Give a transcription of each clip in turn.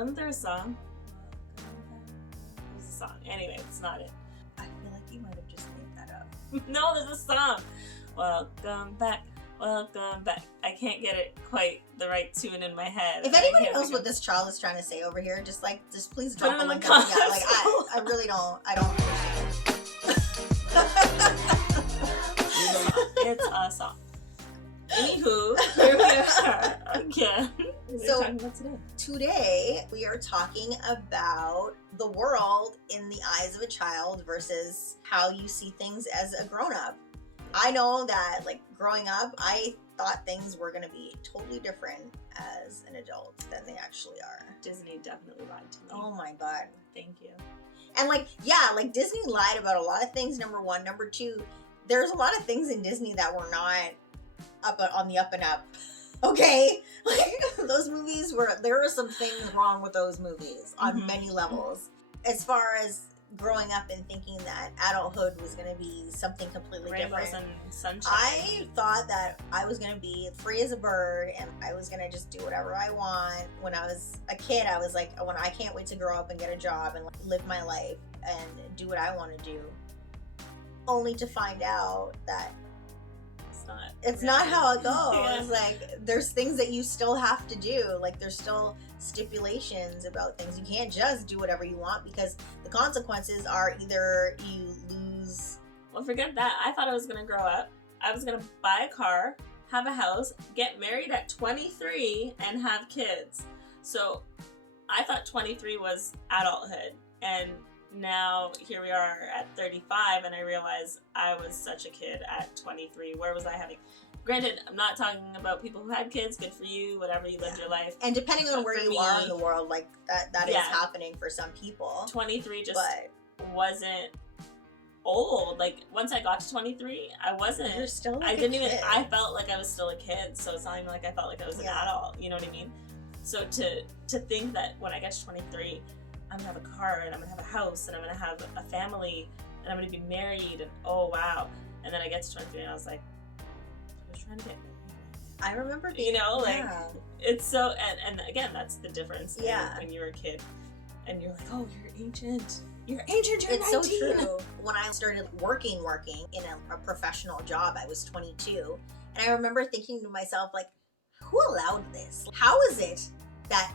Wasn't there a song? There's a song. Anyway, it's not it. I feel like you might have just made that up. No, there's a song. Welcome back. Welcome back. I can't get it quite the right tune in my head. If anybody knows what this child is trying to say over here, just please drop Put it a in the link. comments. Yeah, like I really don't understand. It's a song. Anywho, here we are again. So talking about today we are talking about the world in the eyes of a child versus how you see things as a grown-up. I know that, like, growing up, I thought things were going to be totally different as an adult than they actually are. Disney definitely lied to me. Oh my god. Thank you. And Disney lied about a lot of things, number one. Number two, there's a lot of things in Disney that were not on the up and up. Okay? Like, those movies there were some things wrong with those movies on many levels. As far as growing up and thinking that adulthood was going to be something completely Rainbows different. and sunshine. I thought that I was going to be free as a bird and I was going to just do whatever I want. When I was a kid, I was like, I can't wait to grow up and get a job and live my life and do what I want to do. Only to find out that it's not how it goes. Yeah. Like, there's things that you still have to do. Like, there's still stipulations about things. You can't just do whatever you want because the consequences are either you lose. Well, forget that. I thought I was going to grow up. I was going to buy a car, have a house, get married at 23, and have kids. So I thought 23 was adulthood. And now here we are at 35, and I realize I was such a kid at 23. Where was I having? Granted, I'm not talking about people who had kids. Good for you. Whatever, you lived your life. And depending on where you are in the world, like that is happening for some people. 23 just wasn't old. Like, once I got to 23, I wasn't. You're still kid. I felt like I was still a kid, so it's not even like I felt like I was an adult. You know what I mean? So to think that when I get to 23, I'm gonna have a car and I'm gonna have a house and I'm gonna have a family and I'm gonna be married and oh wow. And then I get to 23 and I was like, I was trying to get married. I remember being, it's so, and again, that's the difference when you're a kid and you're like, oh, you're ancient. You're ancient, you're It's 19. so true. When I started working in a professional job, I was 22. And I remember thinking to myself, like, who allowed this? How is it that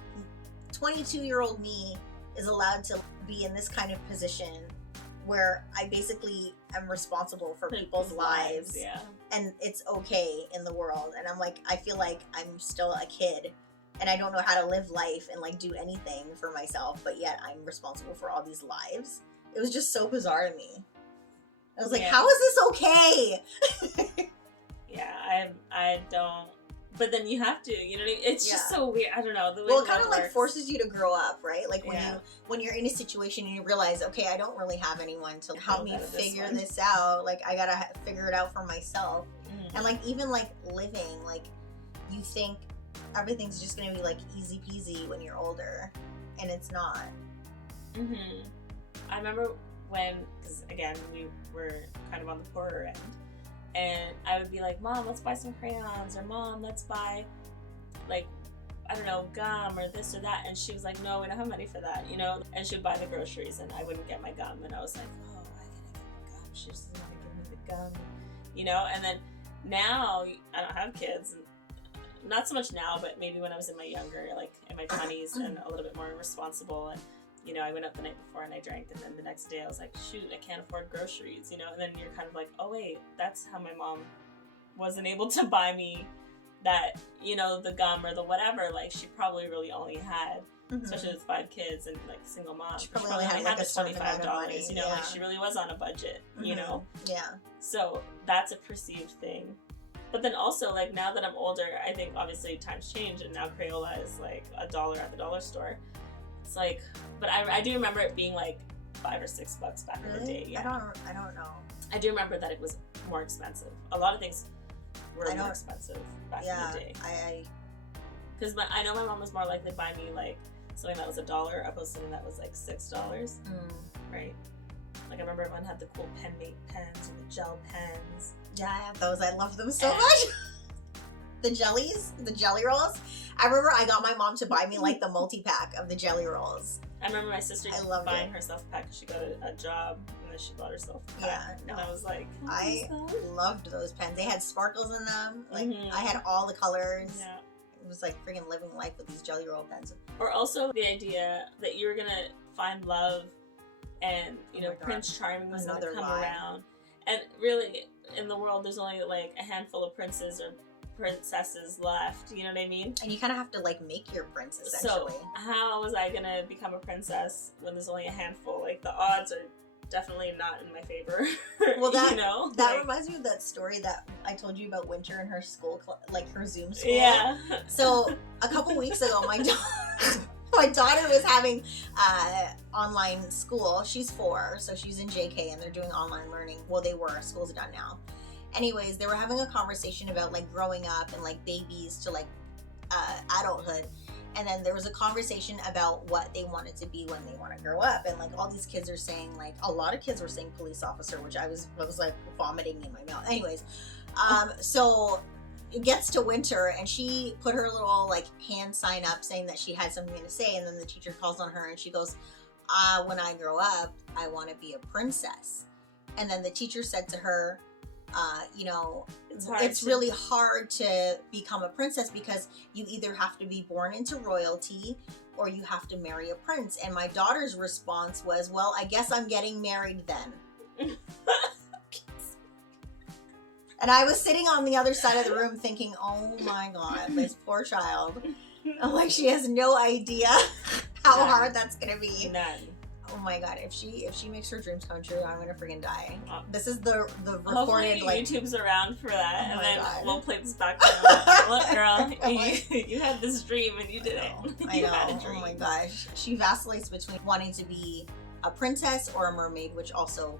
22-year-old me is allowed to be in this kind of position where I basically am responsible for people's lives and it's okay in the world? And I'm like, I feel like I'm still a kid and I don't know how to live life and like do anything for myself, but yet I'm responsible for all these lives. It was just so bizarre to me. I was like, how is this okay? I don't. But then you have to, you know what I mean? It's just so weird. I don't know. The way well, it kind of like forces you to grow up, right? Like when you're in a situation and you realize, okay, I don't really have anyone to help me figure this out. Like, I gotta figure it out for myself. And like, even like living, like, you think everything's just gonna be like easy peasy when you're older, and it's not. I remember when, because again, we were kind of on the poorer end. And I would be like, Mom, let's buy some crayons, or Mom, let's buy, like, I don't know, gum or this or that. And she was like, no, we don't have money for that, you know? And she would buy the groceries and I wouldn't get my gum. And I was like, oh, why can't I get my gum? She just doesn't want to give me the gum, you know? And then now I don't have kids. Not so much now, but maybe when I was in my younger, like in my 20s and a little bit more responsible. And, you know, I went out the night before and I drank, and then the next day I was like, shoot, I can't afford groceries, you know? And then you're kind of like, oh wait, that's how my mom wasn't able to buy me that, you know, the gum or the whatever. Like, she probably really only had, especially with 5 kids and like single mom, she probably only had like the $25, you know, like she really was on a budget, you know? Yeah. So that's a perceived thing. But then also, like, now that I'm older, I think obviously times change, and now Crayola is like $1 at the dollar store. It's like, but I do remember it being like $5 or $6 back in the day. Yeah. I don't know. I do remember that it was more expensive. A lot of things were more expensive back in the day. Because I know my mom was more likely to buy me like something that was $1 opposed to something that was like $6. Right? Like, I remember everyone had the cool pen-mate pens and the gel pens. Yeah, I have those. I love them so much. The jellies, the jelly rolls. I remember I got my mom to buy me like the multi-pack of the jelly rolls. I remember my sister I loved buying it. herself a pack because she got a job, and then she bought herself a pack. Yeah, And no. I was like, I loved those pens. They had sparkles in them. Like, Mhm. I had all the colors. Yeah. It was like freaking living life with these jelly roll pens. Or also the idea that you were gonna find love, and you know, my God. Prince Charming was Another gonna come lie. around. And really, in the world, there's only like a handful of princes or princesses left. You know what I mean? And you kind of have to like make your prince essentially. So how was I gonna become a princess when there's only a handful? Like, the odds are definitely not in my favor. Well, that you know, that like, reminds me of that story that I told you about Winter in her school, like her Zoom school. yeah. So a couple weeks ago, my daughter was having online school. She's 4, so she's in JK, and they're doing online learning. Well, they were. School's done now. Anyways, they were having a conversation about like growing up and like babies to like adulthood. And then there was a conversation about what they wanted to be when they want to grow up. And like all these kids are saying, like a lot of kids were saying police officer, which I was like vomiting in my mouth. Anyways, so it gets to Winter, and she put her little like hand sign up saying that she had something to say. And then the teacher calls on her and she goes, when I grow up, I want to be a princess. And then the teacher said to her, you know, it's really hard to become a princess because you either have to be born into royalty or you have to marry a prince. And my daughter's response was, well, I guess I'm getting married then. And I was sitting on the other side of the room thinking, oh my God, this poor child. I'm like, she has no idea how hard that's gonna be. None. Oh my God, if she makes her dreams come true, I'm gonna freaking die. This is the recorded, Hopefully like, YouTube's around for that, Oh and my then God. we'll play this back to her. Look, girl, Like- you had this dream and you did it. I You know. had a dream. Oh my gosh. She vacillates between wanting to be a princess or a mermaid, which also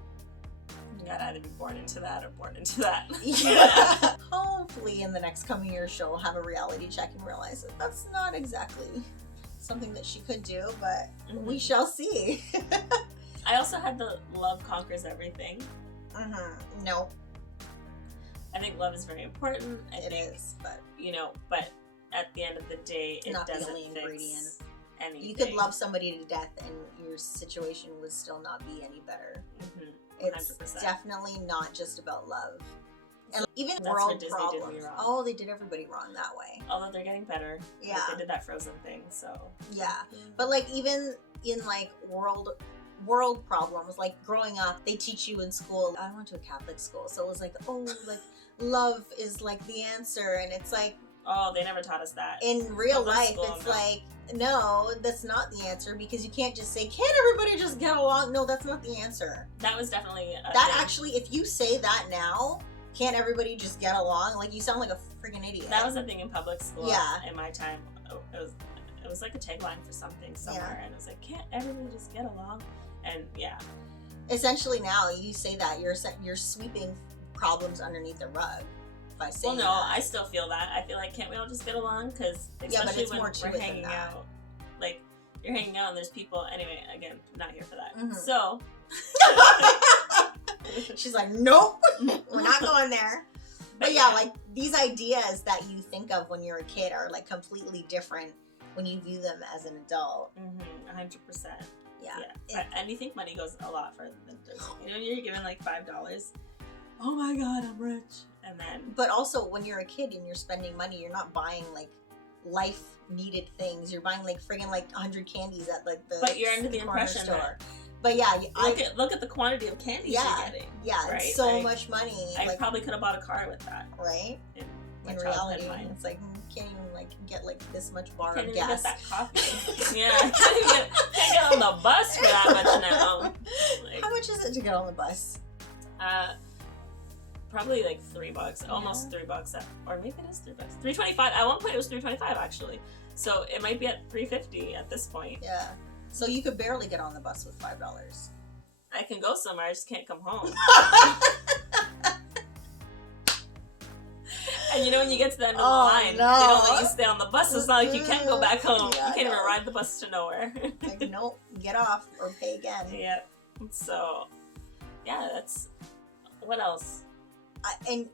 You gotta either be born into that or born into that. yeah. Hopefully in the next coming year she'll have a reality check and realize that that's not exactly something that she could do, but we shall see. I also had the love conquers everything. No, I think love is very important. I it think, is, but you know, but at the end of the day, it not the doesn't only fix ingredient. anything. You could love somebody to death and your situation would still not be any better. Mhm. It's 100%. definitely not just about love. And even That's where world Disney did me problems. wrong. Oh, they did everybody wrong that way. Although they're getting better. Like, Yeah. they did that Frozen thing, so. Yeah. But like even in like world problems, like growing up, they teach you in school. I went to a Catholic school, so it was like, oh, like love is like the answer, and it's like Oh, they never taught us that. in real Public life, school, it's no. like no, that's not the answer because you can't just say, can't everybody just get along? No, that's not the answer. That was definitely a That thing. actually, if you say that now, can't everybody just get along? Like you sound like a freaking idiot. That was a thing in public school. Yeah. In my time, it was like a tagline for something somewhere, and it was like, "Can't everybody just get along?" And yeah, Essentially, now you say that you're sweeping problems underneath the rug by well, saying no, that. I still feel that. I feel like can't we all just get along? Because Yeah, but especially it's when more to we're it than hanging that. out, like you're hanging out and there's people. Anyway, again, not here for that. Mhm. So. She's like, nope, we're not going there. But yeah, yeah. like these ideas that you think of when you're a kid are like completely different when you view them as an adult. 100%. Yeah. Yeah. And you think money goes a lot further than it does. You know, you're given like $5. Oh my God, I'm rich. And then. But also, when you're a kid and you're spending money, you're not buying like life needed things. You're buying like friggin' like 100 candies at like the. But you're under the corner impression store. that. But yeah, Look at the quantity of candies yeah, you're getting. yeah, right? it's so Like, much money. I like, probably could have bought a car with that. right? My In childhood reality, mind. it's like you can't even like get like this much bar Can't of even gas. get that coffee. Yeah, can't get on the bus for that much now. Like, How much is it to get on the bus? probably like $3, almost $3, or maybe it is $3. $3.25. At one point, it was $3.25 actually. So it might be at $3.50 at this point. Yeah. So you could barely get on the bus with $5. I can go somewhere. I just can't come home. And you know when you get to the end of the line, no. they don't let you stay on the bus. It's not like you can go back home. Yeah, you can't even no. ride the bus to nowhere. Like, nope, get off or pay again. Yeah. So, yeah, that's... What else? And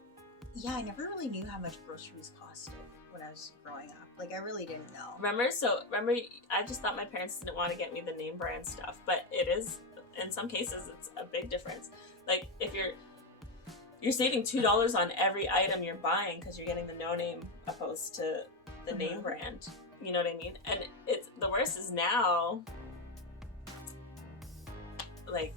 yeah, I never really knew how much groceries costed. when I was growing up. Like, I really didn't know. Remember, I just thought my parents didn't want to get me the name brand stuff, but it is, in some cases, it's a big difference. Like, if you're saving $2 on every item you're buying because you're getting the no name opposed to the name brand. You know what I mean? And it's the worst is now, like,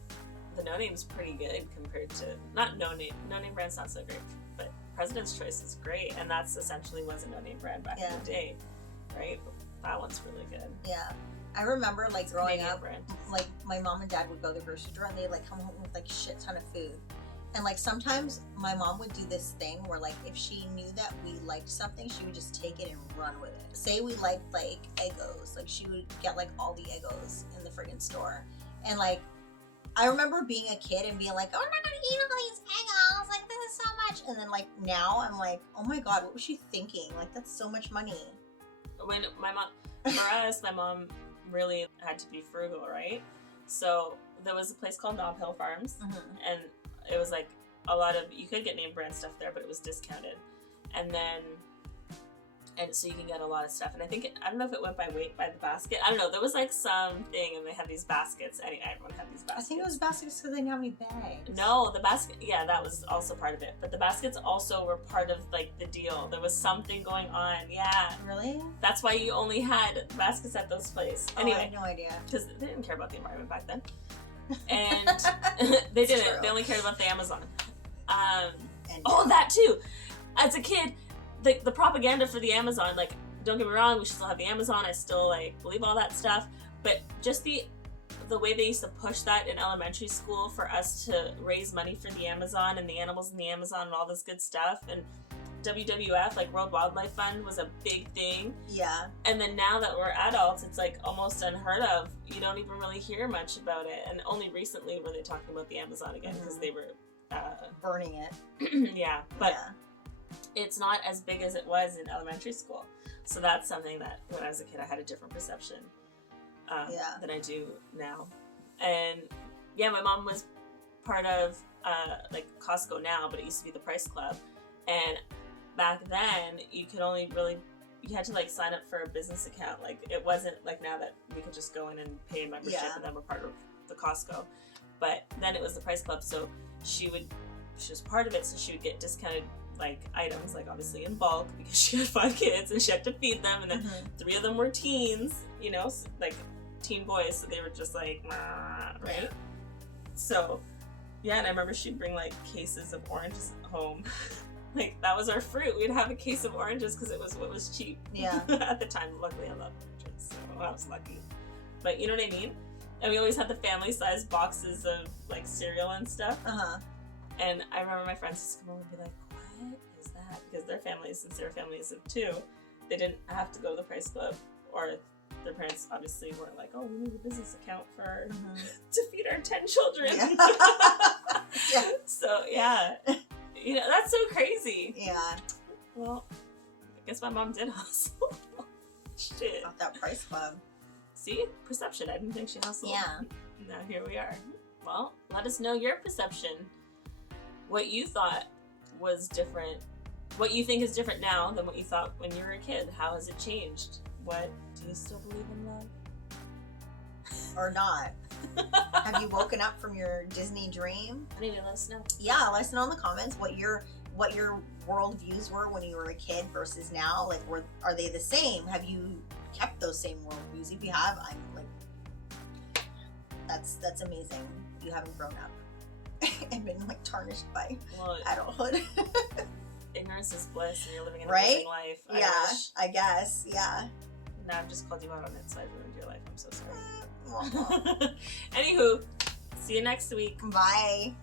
the no name's pretty good compared to not no name brand's not so great, but President's Choice is great, and that's essentially was a no name brand back in the day, right? That one's really good. Yeah, I remember like growing Canadian up, brand. like my mom and dad would go to the grocery store and they'd like come home with like shit ton of food, and like sometimes my mom would do this thing where like if she knew that we liked something, she would just take it and run with it. Say we liked like Eggos, like she would get like all the Eggos in the friggin' store, and like. I remember being a kid and being like, oh, I'm not gonna eat all these Eggos, like this is so much. And then like now I'm like, oh my god, what was she thinking? Like that's so much money. When my mom, for us, my mom really had to be frugal, right? So there was a place called Knob Hill Farms, and it was like a lot of, you could get name brand stuff there, but it was discounted. And so you can get a lot of stuff. And I don't know if it went by weight, by the basket. I don't know. There was like some thing, and they had these baskets. Everyone had these baskets. I think it was baskets because they didn't have any bags. No, the basket, yeah, that was also part of it. But the baskets also were part of like the deal. There was something going on, yeah. Really? That's why you only had baskets at those places. Anyway, I had no idea. Because they didn't care about the environment back then. And they didn't. True. They only cared about the Amazon. And That too. As a kid, the propaganda for the Amazon, like, don't get me wrong, we should still have the Amazon. I still like believe all that stuff, but just the way they used to push that in elementary school for us to raise money for the Amazon and the animals in the Amazon and all this good stuff, and WWF, like World Wildlife Fund, was a big thing. Yeah. And then now that we're adults, it's like almost unheard of. You don't even really hear much about it, and only recently were they talking about the Amazon again because they were burning it. yeah, but it's not as big as it was in elementary school. So that's something that when I was a kid I had a different perception than I do now. And yeah, my mom was part of like Costco now, but it used to be the Price Club. And back then you could only really, you had to like sign up for a business account. Like it wasn't like now that we could just go in and pay a membership and then we're part of the Costco. But then it was the Price Club, so she was part of it, so she would get discounted like items, like obviously in bulk because she had 5 kids and she had to feed them, and then 3 of them were teens, you know, like teen boys, so they were just like right. So yeah, and I remember she'd bring like cases of oranges home. Like that was our fruit. We'd have a case of oranges because it was what was cheap at the time. Luckily I loved oranges, so I was lucky. But you know what I mean? And we always had the family-sized boxes of like cereal and stuff. And I remember my friends used to come over and be like, what is that? Because their families, since their families of 2, they didn't have to go to the Price Club, or their parents obviously weren't like, oh, we need a business account for to feed our 10 children. So yeah, you know, that's so crazy. Yeah. Well, I guess my mom did hustle. Shit. Not that Price Club. See? Perception. I didn't think she hustled. Yeah. Now here we are. Well, let us know your perception. What you thought was different. What you think is different now than what you thought when you were a kid. How has it changed? What, do you still believe in love? Or not? Have you woken up from your Disney dream? Anyway, let us know. Yeah, let us know in the comments what your world views were when you were a kid versus now. Like, are they the same? Have you kept those same world views? If you have, I'm like, that's amazing. You haven't grown up and been like tarnished by adulthood. Ignorance is bliss, and you're living an amazing life. I guess. Yeah. Now I've just called you out on it, so I've ruined your life. I'm so sorry. Anywho, see you next week. Bye.